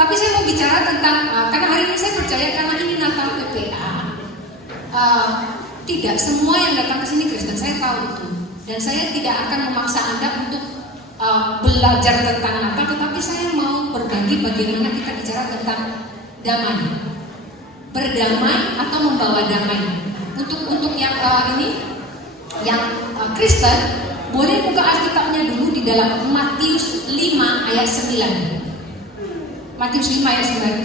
Tapi saya mau bicara tentang karena hari ini saya percaya karena ini Natal PPA. Tidak semua yang datang ke sini Kristen, saya tahu itu. Dan saya tidak akan memaksa Anda untuk belajar tentang Natal, tetapi saya mau berbagi bagaimana kita bicara tentang damai. Berdamai atau membawa damai. Untuk yang yang Kristen, boleh buka Alkitabnya dulu di dalam Matius 5 ayat 9. Matius 5 ayat 9.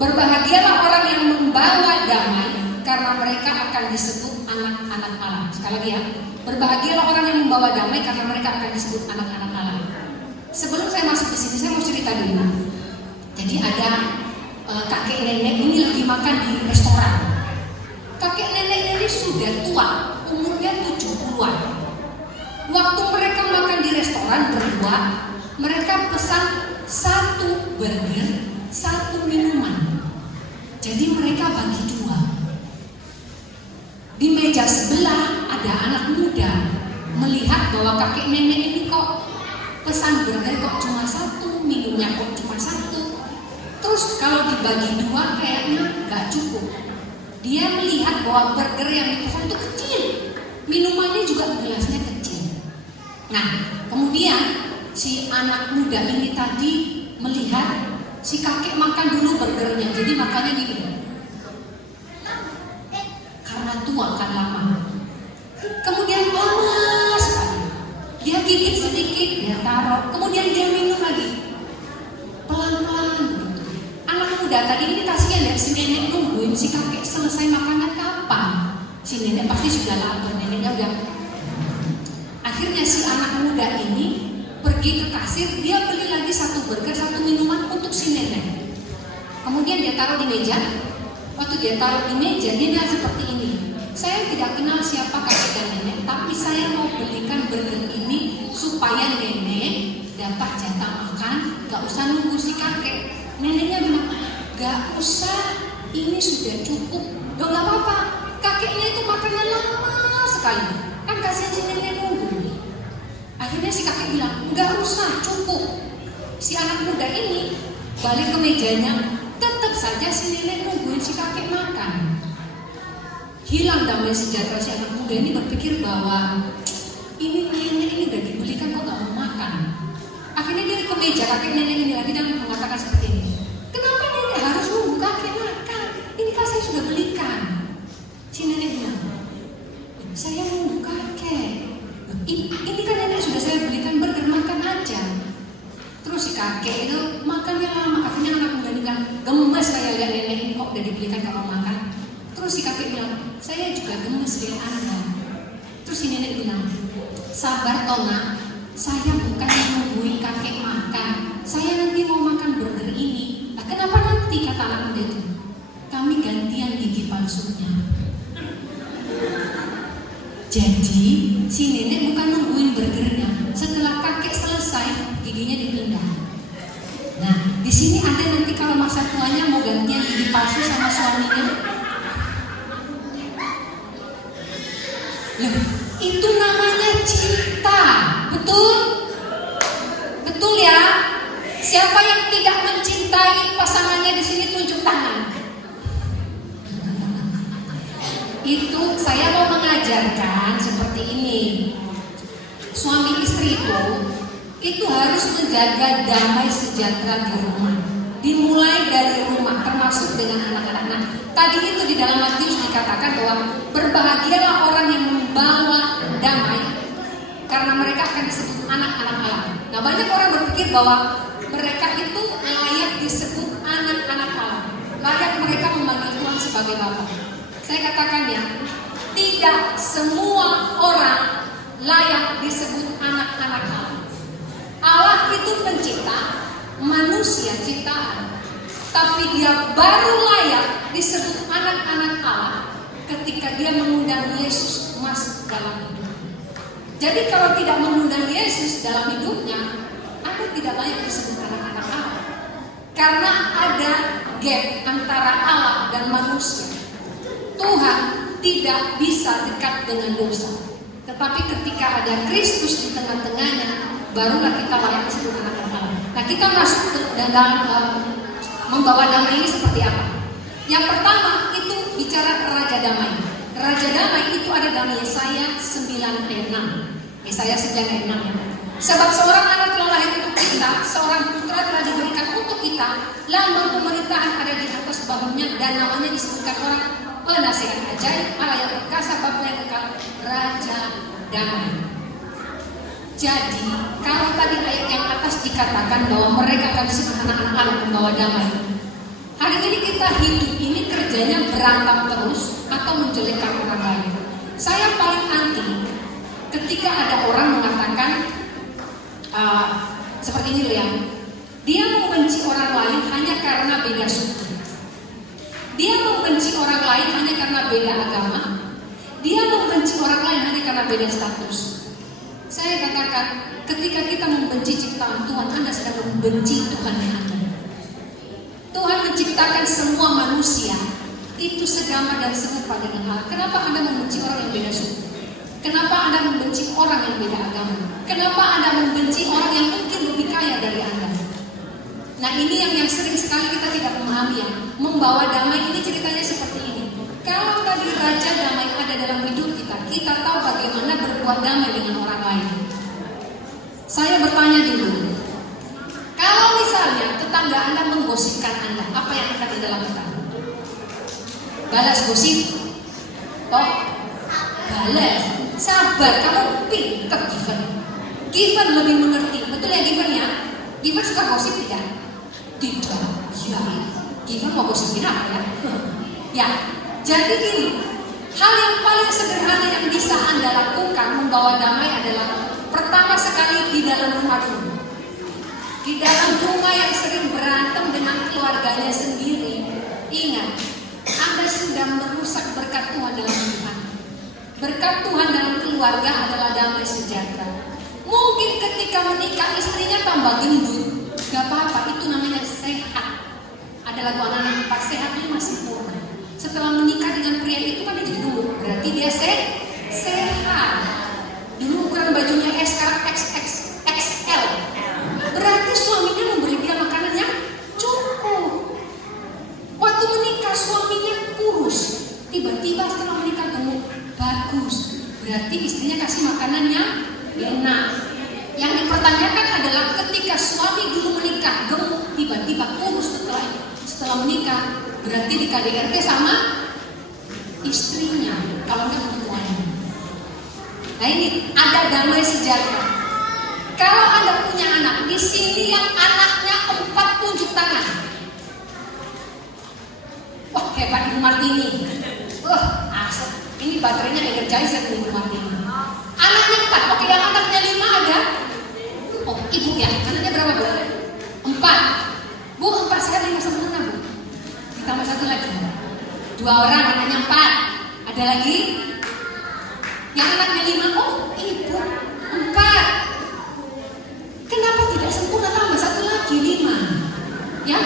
Berbahagialah orang yang membawa damai, karena mereka akan disebut anak-anak Allah. Sekali lagi ya, berbahagialah orang yang membawa damai, karena mereka akan disebut anak-anak Allah. Sebelum saya masuk di sini, saya mau cerita dulu. Jadi ada kakek nenek ini lagi makan di restoran. Kakek nenek ini sudah tua, umurnya 70-an. Waktu mereka makan di restoran berdua, mereka pesan 1 burger, 1 minuman. Jadi mereka bagi 2. Di meja sebelah ada anak muda melihat bahwa kakek nenek ini kok pesan burger kok cuma 1, minumnya kok cuma 1. Terus kalau dibagi 2 kayaknya gak cukup. Dia melihat bahwa burger yang dipesan itu kecil, minumannya juga gelasnya kecil. Nah, kemudian si anak muda ini tadi melihat si kakek makan dulu burgernya, jadi makannya gini. Karena tua kan lama. Kemudian lama sekali. Dia gigit sedikit, dia taruh, kemudian dia minum lagi. Pelan-pelan. Anak muda tadi ini kasihan ya, si nenek nungguin si kakek selesai makannya kapan. Si nenek pasti sudah lapar, neneknya udah. Akhirnya si anak muda ini pergi ke kasir, dia beli lagi 1 burger, 1 minuman untuk si nenek. Kemudian dia taruh di meja. Waktu dia taruh di meja, dia bilang seperti ini. Saya tidak kenal siapa kakek dan nenek, tapi saya mau belikan burger ini supaya nenek dapat jatah makan, gak usah nunggu si kakek. Neneknya bilang, gak usah, ini sudah cukup. Loh gak apa-apa, kakeknya itu makannya lama sekali. Kan kasihan si nenek nunggu. Akhirnya si kakek bilang, gak usah, cukup. Si anak muda ini balik ke mejanya, tetap saja si nenek nungguin si kakek makan. Hilang damai sejahtera si anak muda ini berpikir bahwa ini nenek ini udah dibelikan kok gak mau makan. Akhirnya dia ke meja kakek nenek ini lagi dan mengatakan seperti ini. Kenapa nenek harus nunggu kakek makan? Ini kan saya sudah belikan. Si nenek bilang, saya nunggu kakek. Ini kan nenek sudah saya belikan burger, makan aja. Terus si kakek itu makannya lama. Akhirnya anak muda bilang, gemes saya lihat nenek ini kok udah dibelikan gak mau makan. Terus si kakek bilang, saya juga gemes lihat Anda. Terus si nenek bilang, sabar Tona, saya bukan nungguin kakek makan. Saya nanti mau makan burger ini. Nah, kenapa nanti, kata anak muda itu? Kami gantian gigi palsunya. Jadi si nenek bukan nungguin burgernya. Setelah kakek selesai, giginya dipindah. Nah, di sini ada nanti kalau masa tuanya mau gantian gigi palsu sama suaminya. Loh, itu namanya cinta, betul? Betul ya? Siapa yang tidak mencintai pasangannya di sini tunjuk tangan. Itu saya mau mengajarkan seperti ini. Suami istri itu harus menjaga damai sejahtera di rumah. Dimulai dari rumah, termasuk dengan anak-anak. Nah, tadi itu di dalam Matius dikatakan bahwa berbahagialah orang yang membawa damai, karena mereka akan disebut anak-anak Allah. Nah, banyak orang berpikir bahwa mereka itu layak disebut anak-anak Allah, layak mereka memanggil Tuhan sebagai Bapa. Saya katakan ya, tidak semua orang layak disebut anak-anak Allah. Allah itu pencipta, manusia ciptaan, tapi dia baru layak disebut anak-anak Allah ketika dia mengundang Yesus masuk dalam hidup. Jadi kalau tidak mengundang Yesus dalam hidupnya, Anda tidak layak disebut anak-anak Allah. Karena ada gap antara Allah dan manusia. Tuhan tidak bisa dekat dengan dosa. Tetapi ketika ada Kristus di tengah-tengahnya, barulah kita layak disebut anak-anak Allah. Nah, kita masuk dalam membawa damai ini seperti apa? Yang pertama itu bicara Raja Damai. Raja Damai itu ada dalam Yesaya 9:6. Yesaya 9:6 ya. Sebab seorang anak telah lahir untuk kita, seorang putra telah diberikan untuk kita, lambang pemerintahan ada di atas bahunya, dan namanya disebutkan orang penasihat ajaib, Allah yang perkasa, Bapa yang kekal, Raja Damai. Jadi kalau tadi ayat yang atas dikatakan bahwa mereka akan disebut anak-anak Allah membawa damai, hari ini kita hidup ini kerjanya berantem terus atau menjelekkan orang lain. Saya paling anti ketika ada orang mengatakan seperti ini loh ya, dia membenci orang lain hanya karena beda suku, dia membenci orang lain hanya karena beda agama, dia membenci orang lain hanya karena beda status. Saya katakan, ketika kita membenci ciptaan Tuhan, Anda sedang membenci Tuhan yang ada. Tuhan menciptakan semua manusia itu segambar dan serupa dengan Allah. Kenapa Anda membenci orang yang beda suku? Kenapa Anda membenci orang yang beda agama? Kenapa Anda membenci orang yang mungkin lebih kaya dari Anda? Nah, ini yang sering sekali kita tidak memahami ya. Membawa damai ini ceritanya seperti ini. Kalau tadi Raja Damai ada dalam hidup kita tahu bagaimana berbuat damai dengan orang lain. Saya bertanya dulu, kalau misalnya tetangga Anda menggosipkan Anda, apa yang akan Anda lakukan? Balas gosip? Toh? Balas. Sabar, kamu pinter Given. Given lebih mengerti, betul ya Given ya? Given suka gosip tidak? Tidak, ya. Given mau gosipin apa ya? Ya, jadi gini, hal yang paling sederhana yang bisa Anda lakukan membawa damai adalah pertama sekali di dalam rumah dulu. Di dalam rumah yang sering berantem dengan keluarganya sendiri, ingat, Anda sudah merusak berkat Tuhan dalam hidup Anda. Berkat Tuhan dalam keluarga adalah damai sejahtera. Mungkin ketika menikah istrinya tambah gendut, gak apa-apa, itu namanya sehat. Ada lagu anak-anak 4, sehat ini masih sempurna. Setelah menikah dengan pria itu kan dia jadi gendut, berarti dia sehat. Dulu ukuran bajunya S, sekarang XXL. Berarti suaminya memberi dia makanan yang cukup. Waktu menikah suaminya kurus, tiba-tiba setelah menikah gemuk, bagus. Berarti istrinya kasih makanan yang enak. Yang dipertanyakan adalah ketika suami dulu menikah gemuk, tiba-tiba kurus setelah menikah, berarti di KDRT sama istrinya, kalau enggak mertuanya. Nah, ini ada damai sejahtera. Kalau Anda punya anak, di sini yang anaknya 4 tunjuk tangan. Wah, hebat Ibu Martini. Asal. Ini baterainya energizer Ibu Martini. Anaknya 4, oke, yang anaknya 5 ada? Oh, Ibu ya, anaknya berapa Bu? 4. Bu, 4 sehat 5 sempurna Bu. Ditambah 1 lagi. 2 orang, anaknya 4. Ada lagi? Yang anaknya 5, oh Ibu 4. Kenapa tidak sempurna tambah 1 lagi 5? Ya,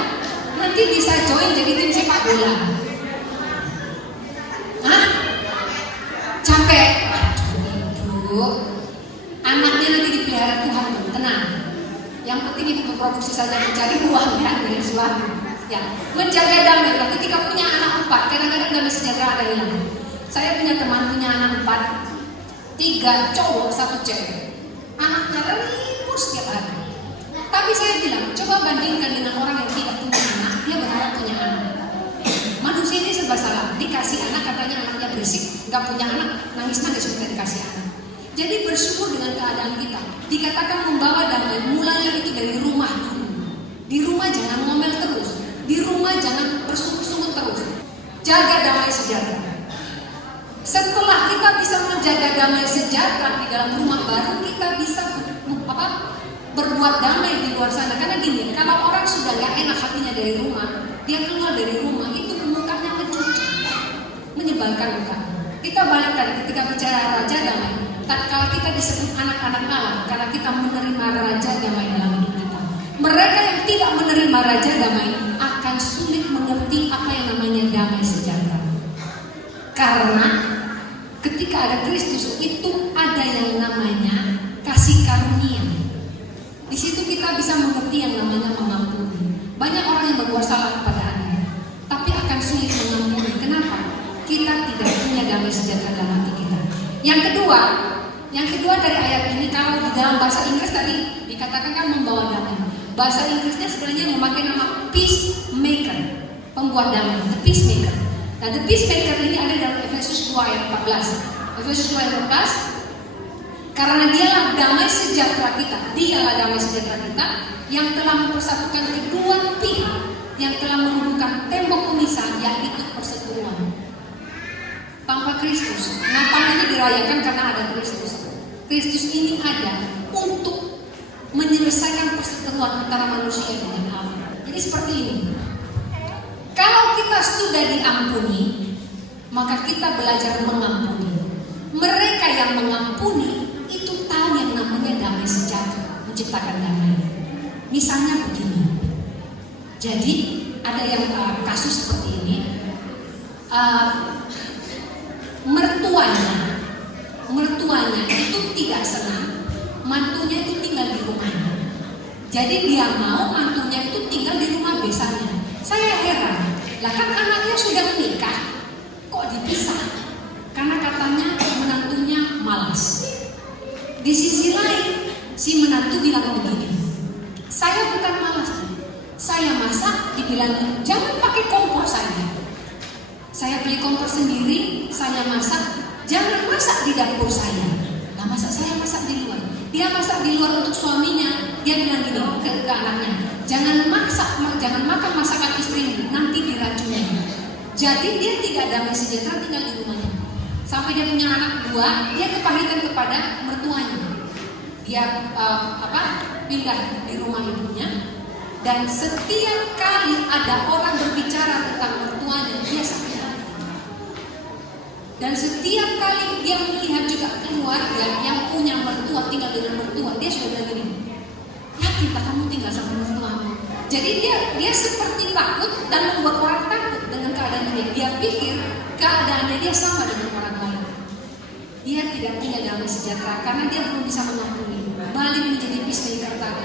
nanti bisa join jadi tim sepak bola. Hah? Capek? Aduh, anaknya nanti dipelihara Tuhan, tenang. Yang penting ibu berproduksi saja, mencari uang ya dari suami. Ya, menjaga damai. Nah, ketika punya anak 4, kadang-kadang damai sejahtera ada hilang. Saya punya teman punya anak 4, 3 cowok, 1 cewek. Anaknya ribut setiap hari. Tapi saya bilang, coba bandingkan dengan orang yang tidak punya anak, dia berharap punya anak. Manusia ini serba salah. Dikasih anak katanya anaknya berisik, nggak punya anak, nangis-nangis sudah dikasih anak. Jadi bersyukur dengan keadaan kita. Dikatakan membawa damai, mulanya itu dari rumah dulu. Di rumah jangan ngomel terus. Di rumah jangan bersungut-sungut terus. Jaga damai sejahtera. Setelah kita bisa menjaga damai sejahtera di dalam rumah, baru kita bisa berbuat damai di luar sana. Karena gini, kalau orang sudah gak enak hatinya dari rumah, dia keluar dari rumah itu mukanya kecut, menyebalkan muka. Kita balik tadi ketika bicara Raja Damai. Tatkala kita disebut anak-anak Allah, karena kita menerima Raja Damai dalam hidup kita. Mereka yang tidak menerima Raja Damai akan sulit mengerti apa yang namanya damai sejahtera. Karena ketika ada Kristus itu ada yang namanya kasih karunia. Di situ kita bisa mengerti yang namanya Yang kedua dari ayat ini, kalau di dalam bahasa Inggris tadi dikatakan kan membawa damai. Bahasa Inggrisnya sebenarnya memakai nama peacemaker, pembuat damai, the peacemaker. Nah, the peacemaker ini ada dalam Efesus 2 ayat 14. Efesus 2 ayat 14, karena dialah damai sejahtera kita, dialah damai sejahtera kita yang telah mempersatukan kedua pihak, yang telah menumbuhkan tembok pemisah, yaitu perseteruan. Tanpa Kristus, Natal ini dirayakan karena ada Kristus. Kristus ini ada untuk menyelesaikan perseteruan antara manusia dengan Allah. Jadi seperti ini. Kalau kita sudah diampuni, maka kita belajar mengampuni. Mereka yang mengampuni itu tahu yang namanya damai sejahtera, menciptakan damai. Misalnya begini. Jadi ada yang kasus seperti ini. Mertuanya itu tidak senang mantunya itu tinggal di rumahnya. Jadi dia mau mantunya itu tinggal di rumah besannya. Saya heran, lah kan anaknya sudah menikah, kok dipisah? Karena katanya menantunya malas. Di sisi lain, si menantu bilang begini, saya bukan malas, saya masak, dibilang jangan pakai kompor saya beli kompor sendiri, saya masak, jangan masak di dapur saya. Nah, masa saya masak di luar? Dia masak di luar untuk suaminya. Dia bilang gini ke anaknya, jangan makan masakan istrimu, nanti diracuni. Jadi dia tidak damai sejahtera tinggal di rumahnya. Sampai dia punya anak 2, dia kepahitan kepada mertuanya. Dia pindah di rumah ibunya, dan setiap kali ada orang berbicara tentang mertuanya, dia sakit. Dan setiap kali dia melihat juga keluarga yang punya mertua, tinggal dengan mertua, dia sudah bilang gini, yakin tak kamu tinggal sama mertuamu? Jadi dia seperti takut dan membuat orang takut dengan keadaan dia. Dia pikir keadaannya dia sama dengan orang lain. Dia tidak punya damai sejahtera karena dia belum bisa mengampuni. Balik menjadi peacemaker tadi.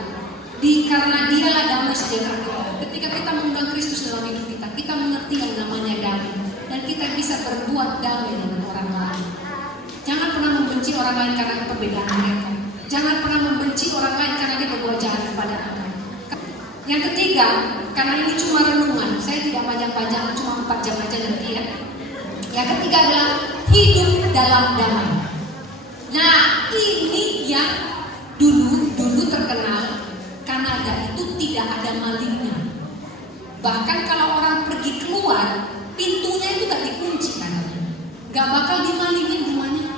Karena dialah damai sejahtera kita. Ketika kita mengundang Kristus dalam hidup kita, kita mengerti yang namanya damai. Dan kita bisa berbuat damai dengan orang lain. Jangan pernah membenci orang lain karena perbedaan mereka. Jangan pernah membenci orang lain karena dia berbuat jahat kepada Anda. Yang ketiga, karena ini cuma renungan, saya tidak panjang-panjang, cuma 4 jam aja nanti ya. Yang ketiga adalah hidup dalam damai. Nah, ini yang dulu terkenal, Kanada itu tidak ada malingnya. Bahkan kalau orang pergi keluar, pintunya itu tak dikunci katanya, gak bakal dimalingin rumahnya.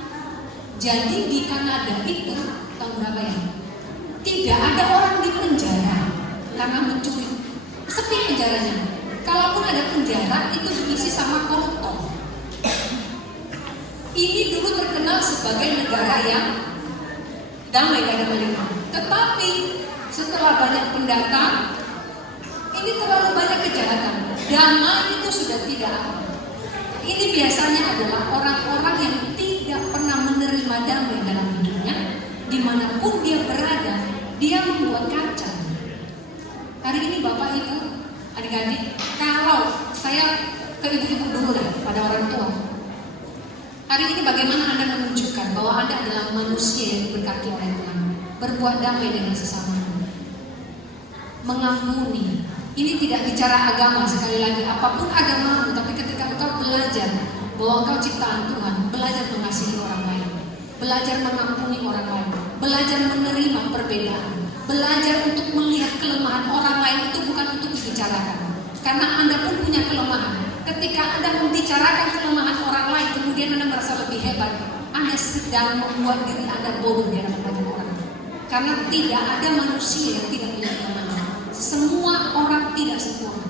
Jadi di Kanada itu tahun berapa ya? Tidak ada orang di penjara karena mencuri. Sepi penjaranya. Kalaupun ada penjara itu diisi sama koruptor. Ini dulu terkenal sebagai negara yang damai, gak ada malingnya. Tetapi setelah banyak pendatang, ini terlalu banyak kejahatan. Damai itu sudah tidak ada. Ini biasanya adalah orang-orang yang tidak pernah menerima damai dalam hidupnya. Dimanapun dia berada, dia membuat kacau. Hari ini Bapak Ibu, adik-adik, kalau saya ke ibu-ibu dulu lah pada orang tua. Hari ini bagaimana Anda menunjukkan bahwa Anda adalah manusia yang diberkati oleh Tuhan, berbuat damai dengan sesama, mengampuni. Ini tidak bicara agama, sekali lagi apapun agamamu, tapi ketika engkau belajar bahwa engkau ciptaan Tuhan, belajar mengasihi orang lain, belajar mengampuni orang lain, belajar menerima perbedaan, belajar untuk melihat kelemahan orang lain itu bukan untuk dibicarakan, karena Anda pun punya kelemahan. Ketika Anda membicarakan kelemahan orang lain, kemudian Anda merasa lebih hebat, Anda sedang membuat diri Anda bodoh di hadapan banyak orang. Karena tidak ada manusia yang tidak punya kelemahan. Semua orang tidak sempurna.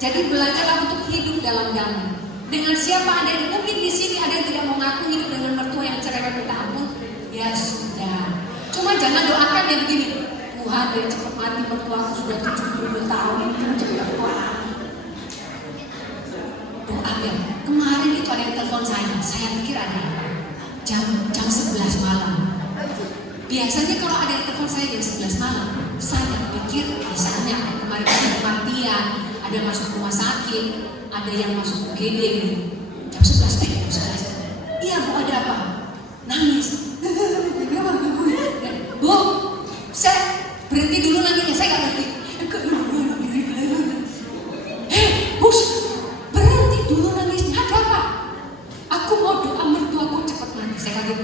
Jadi belajarlah untuk hidup dalam damai. Dengan siapa ada yang mungkin di sini ada yang tidak mau ngaku hidup dengan mertua yang cerewet minta ampun, ya sudah. Cuma jangan doakan yang begini, Tuhan biar cepat mati mertuaku sudah 70 tahun cepat tua. Doa ya. Kemarin itu ada yang telepon saya pikir ada apa? Jam 11 malam. Biasanya kalau ada yang telepon saya jam 11 malam, saya pikir misalnya kemarin ada kematian, ada masuk rumah sakit, ada yang masuk UGD. Jam 11, jam 11. Iya Bu, ada apa? nangis. Bu, saya berhenti dulu nangisnya, saya nggak ngerti. Bus, berhenti dulu nangisnya. Ada apa? Aku mau doa mertuaku cepat mati. Saya kaget.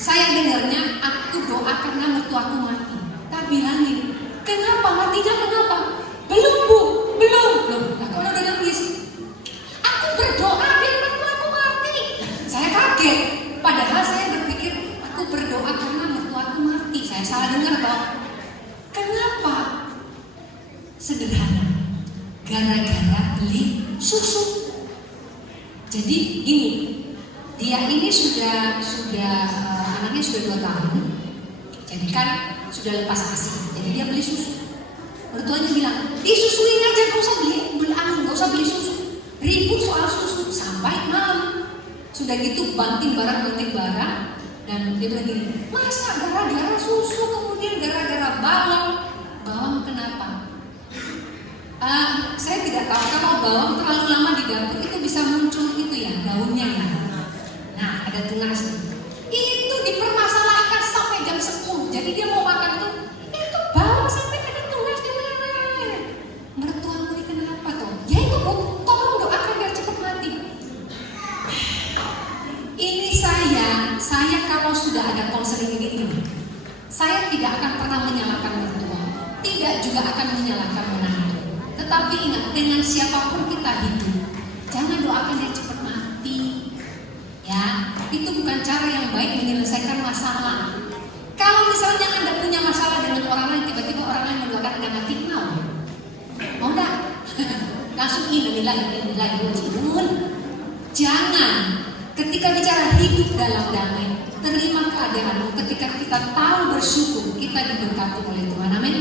Saya dengarnya aku doa karena mertuaku mati. Tak bilangin, kenapa matinya kenapa? Belum bu, belum. Nah kalau udah nangis, aku berdoa biar mertuaku mati. Saya kaget. Padahal saya berpikir aku berdoa karena mertuaku mati. Saya salah dengar toh. Kenapa? Sederhana. Gara-gara beli susu. Jadi gini, dia ini sudah anaknya sudah 2 tahun. Jadi kan sudah lepas ASI. Jadi dia beli susu. Mertuanya bilang, disusuin aja, gak usah gak usah beli susu. Ribut soal susu sampai malam. Sudah gitu banting barang. Dan dia bilang gini, masa gara-gara susu kemudian gara-gara bawang kenapa? Saya tidak tahu, kalau bawang terlalu lama di dapur itu bisa muncul itu ya, daunnya ya. Nah, ada tunas. Itu dipermasalahkan sampai jam 10. Jadi dia mau makan tuh, itu bawang sampai ada tunas di mana? Mertuamu ini kenapa tuh? Ya itu bu, tolong doakan biar cepat mati. Ini saya kalau sudah ada konseling ini, saya tidak akan pernah menyalahkan mertua, tidak juga akan menyalahkan menantu. Tetapi ingat, dengan siapapun kita hidup, jangan doakan dia cepat mati. Ya, itu bukan cara yang baik menyelesaikan masalah. Kalau misalnya Anda punya masalah dengan orang lain, tiba-tiba orang lain mendoakan Anda mati, mau dah? Langsung innalillahi. Jangan. Ketika bicara hidup dalam damai, terima keadaanmu. Ketika kita tahu bersyukur, kita diberkati oleh Tuhan. Amin.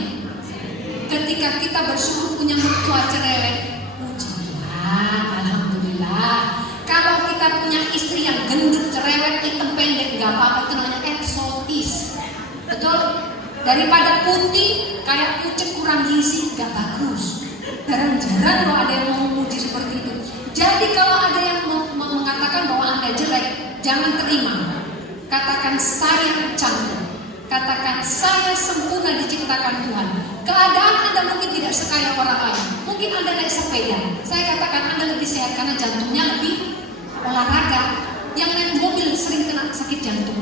Ketika kita bersyukur punya mertua cerewet, puji Tuhan, alhamdulillah. Kalau kita punya istri yang gendut, cerewet, hitam pendek, gak apa-apa, itu namanya eksotis. Betul? Daripada putih, kayak kucing kurang gizi, gak bagus. Jarang-jarang loh ada yang mau memuji seperti itu. Jadi kalau ada yang mengatakan bahwa Anda jelek, jangan terima. Katakan saya cantik. Katakan saya sempurna diciptakan Tuhan. Keadaan Anda mungkin tidak sekaya orang lain. Mungkin Anda naik sepeda. Saya katakan Anda lebih sehat karena jantungnya lebih olahraga. Yang naik mobil sering kena sakit jantung,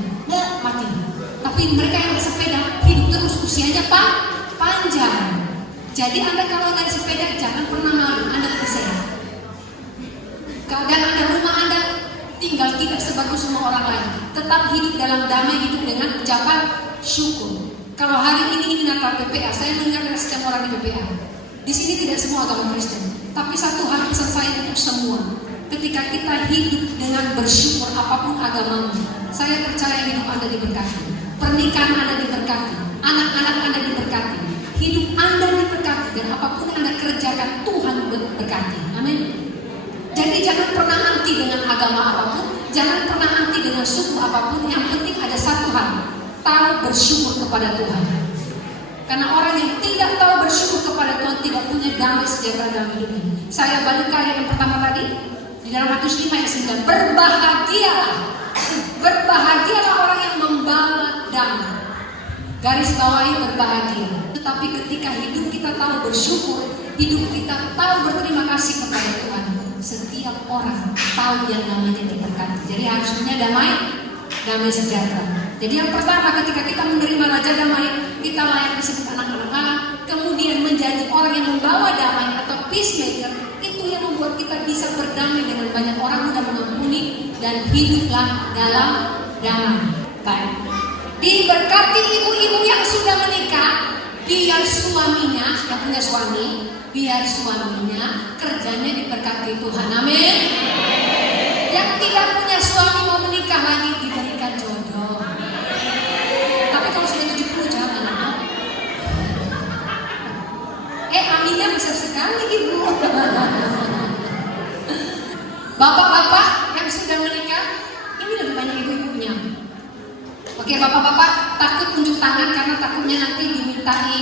mati. Tapi mereka yang naik sepeda hidup terus, usianya panjang. Jadi Anda kalau naik sepeda jangan pernah malu, Anda lebih sehat. Keadaan Anda, rumah Anda tinggal tidak sebagus semua orang lain. Tetap hidup dalam damai, hidup dengan ucapan syukur. Kalau hari ini Natal PPA, saya mengingatkan setiap orang di PPA. Di sini tidak semua agama Kristen, tapi satu hal pesan saya untuk semua. Ketika kita hidup dengan bersyukur apapun agamamu, saya percaya hidup Anda diberkati, pernikahan Anda diberkati, anak-anak Anda diberkati, hidup Anda diberkati, dan apapun Anda kerjakan Tuhan berkati. Amin. Jadi jangan pernah anti dengan agama apapun, jangan pernah anti dengan suku apapun. Yang penting ada satu hal, tahu bersyukur kepada Tuhan. Karena orang yang tidak tahu bersyukur kepada Tuhan tidak punya damai sejahtera dalam hidupnya. Saya balik ke ayat yang pertama tadi, di dalam Matius 5 ayat 9, berbahagialah orang yang membawa damai. Garis bawahi berbahagia. Tetapi ketika hidup kita tahu bersyukur, hidup kita tahu berterima kasih kepada Tuhan, setiap orang tahu yang namanya diberkati. Jadi harus punya damai sejahtera. Jadi yang pertama, ketika kita menerima Raja Damai, kita layak disebut anak-anak Allah. Kemudian menjadi orang yang membawa damai atau peacemaker, itu yang membuat kita bisa berdamai dengan banyak orang, mudah mengampuni, dan hiduplah dalam damai. Baik. Diberkati ibu-ibu yang sudah menikah, biar suaminya, yang punya suami, biar suaminya kerjanya diberkati Tuhan. Amin. Yang tidak punya suami mau menikah lagi, diberikan jodoh. Tapi kalau sudah 70 jangan. Aminnya besar sekali ibu. Bapak-bapak yang sudah menikah, ini lebih banyak ibu-ibunya. Oke, bapak-bapak takut unjuk tangan karena takutnya nanti dimintai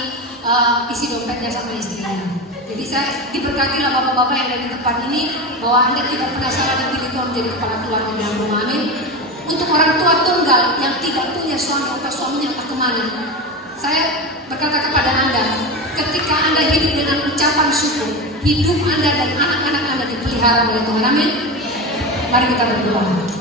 isi dompetnya sama istrinya. Jadi saya diberkatilah bapak-bapak yang ada di tempat ini, bahwa Anda tidak pernah salah dipilih Tuhan menjadi kepala keluarga dalam rumah. Amin. Untuk orang tua tunggal yang tidak punya suami atau suaminya entah kemana, saya berkata kepada Anda, ketika Anda hidup dengan ucapan syukur, hidup Anda dan anak-anak Anda dipelihara oleh Tuhan. Amin. Mari kita berdoa.